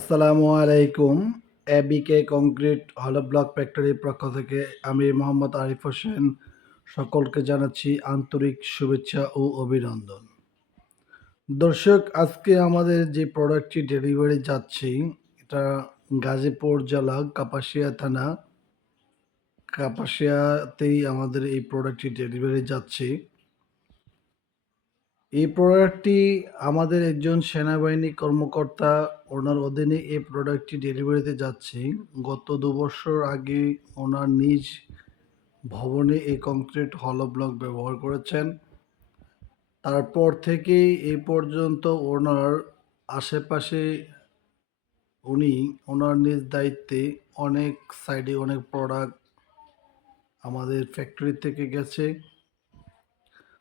আসসালামু আলাইকুম। এবিকে কংক্রিট হলো ব্লক ফ্যাক্টরির পক্ষ থেকে আমি মোহাম্মদ আরিফ হোসেন সকলকে জানাচ্ছি আন্তরিক শুভেচ্ছা ও অভিনন্দন। দর্শক, আজকে আমাদের যে প্রোডাক্টটি ডেলিভারি যাচ্ছি, এটা গাজীপুর জেলা কাপাসিয়া থানা। কাপাসিয়াতেই আমাদের এই প্রোডাক্টটি ডেলিভারি যাচ্ছে। এই প্রোডাক্টটি আমাদের একজন সেনাবাহিনী কর্মকর্তা ওনার অধীনে এই প্রোডাক্টটি ডেলিভারিতে যাচ্ছে। গত দু বছর আগে ওনার নিজ ভবনে এই কংক্রিট হলো ব্লক ব্যবহার করেছেন। তারপর থেকেই এই পর্যন্ত ওনার আশেপাশে উনি ওনার নিজ দায়িত্বে অনেক সাইডে অনেক প্রোডাক্ট আমাদের ফ্যাক্টরি থেকে গেছে।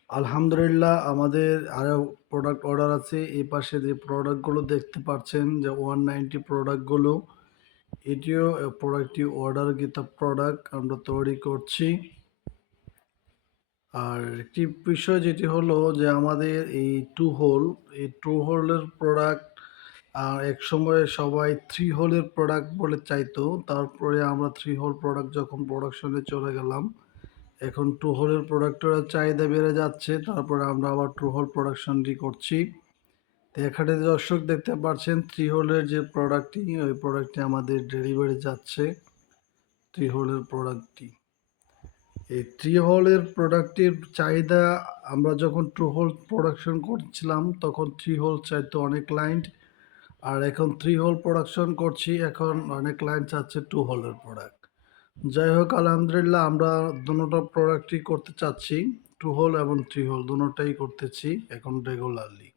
আলহামদুলিল্লাহ, আমাদের আরও প্রোডাক্ট অর্ডার আছে। এই পাশে যে প্রোডাক্টগুলো দেখতে পাচ্ছেন, যে ওয়ান নাইনটি প্রোডাক্টগুলো এটিও প্রোডাক্টটি অর্ডারকৃত প্রোডাক্ট আমরা তৈরি করছি। আর একটি বিষয় যেটি হলো যে আমাদের এই টু হোল এই টু হোলের প্রোডাক্ট আর এক সময় সবাই থ্রি হোলের প্রোডাক্ট বলে চাইতো। তারপরে আমরা থ্রি হোল প্রোডাক্ট যখন প্রোডাকশনে চলে গেলাম এখন টু হোলের প্রোডাক্টের চাহিদা বেড়ে যাচ্ছে, তারপরে আমরা আবার টু হোল প্রোডাকশনটি করছি। তো এখানে দর্শক দেখতে পাচ্ছেন থ্রি হোলের যে প্রোডাক্টটি ওই প্রোডাক্টটি আমাদের ডেলিভারি যাচ্ছে থ্রি হোলের প্রোডাক্টটি এই থ্রি হোলের প্রোডাক্টের চাহিদা, আমরা যখন টু হোল প্রোডাকশন করছিলাম, তখন থ্রি হোল চাইতো অনেক ক্লায়েন্ট আর এখন থ্রি হোল প্রোডাকশন করছি, এখন অনেক ক্লায়েন্ট চাচ্ছে টু হোলের প্রোডাক্ট যাই হোক, আলহামদুলিল্লাহ আমরা দুটো প্রোডাক্টই করতে চাচ্ছি টু হোল এবং থ্রি হোল দুটোটাই করতেছি এখন রেগুলারলি